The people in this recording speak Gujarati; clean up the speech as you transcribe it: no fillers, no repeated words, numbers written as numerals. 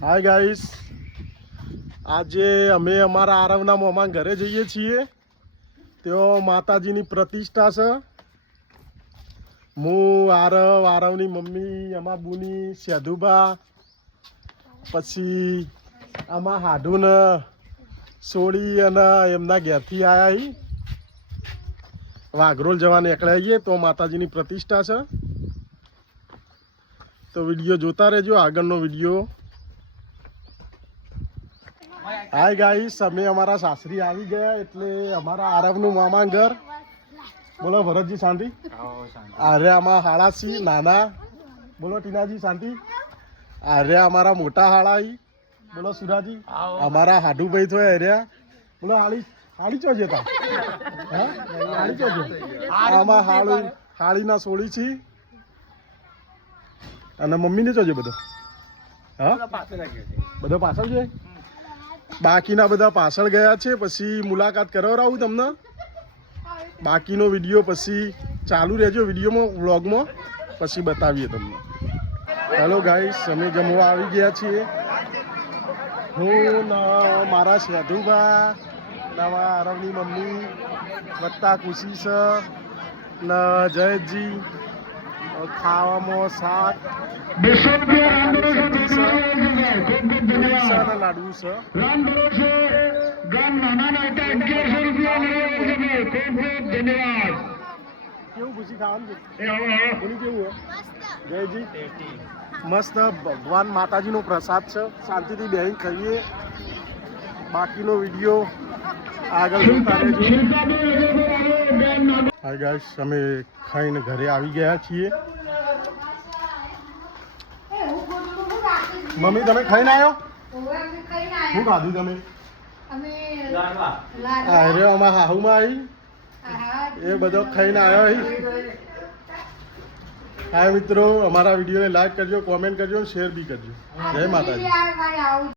હાય ગાઈસ, આજે અમે અમારા આરવના મોમાં ઘરે જઈએ છીએ. તેઓ માતાજીની પ્રતિષ્ઠા છે. હું આરવની મમ્મી, અમારા બુની, સેધુબા, પછી આમાં હાડુને સોળી અને એમના ઘેરથી આવ્યા અહીં વાઘરોલ જવા નીકળ્યા છીએ. તો માતાજીની પ્રતિષ્ઠા છે. તો વિડીયો જોતા રહેજો, આગળનો વિડીયો. હાય ગાઈસ, અમે અમારા સાસરી આવી ગયા એટલે અમારા આરવનું મામા ઘર. બોલો ભરતજી, શાંતિ? આરે આમાં હાળા સી નાના. બોલો ટીનાજી, શાંતિ? આરે અમારા મોટા હાળા ઈ. બોલો સુરાજી. અમારા હાડુભાઈ તો હર્યા. બોલો હાળી ચો જતા? હા, હાળી ચો છે? આમાં હાળીના સોળી છી. અને મમ્મીને ચો છે બધો? હા, બધો પાછળ છે. બાકીના બધા પાછળ ગયા છે. પછી મુલાકાત કરાવરાવું તમને. બાકીનો વિડીયો પછી ચાલુ રહેજો વિડીયોમાં, વ્લોગમાં પછી બતાવીએ તમને. હેલો ગાઈસ, અમે જમવા આવી ગયા છીએ. હું મારા સેધુબા, નવા આરવની મમ્મી વત્તા ખુશી છે ને જયજી. ખાવામાં શાક, સબ્જી છે, લાડુ છે. કેવું ખુશી ખાવાનું છે? કેવું હોય જયજી? મસ્ત. ભગવાન માતાજીનો પ્રસાદ છે. શાંતિથી બેહીને ખાઈએ. બાકીનો વિડીયો આગળ જોતા રહેજો. હાય ગાઈસ, અમે ખાઈને ઘરે આવી ગયા છીએ. મમ્મી તમે ખાઈને આવ્યો? શું ખાધું તમે? અરે અમારા હાહુમાં આવી એ બધો ખાઈને આવ્યો અહીં. હા મિત્રો, અમારા વિડીયોને લાઈક કરજો, કોમેન્ટ કરજો, શેર બી કરજો. જય માતાજી.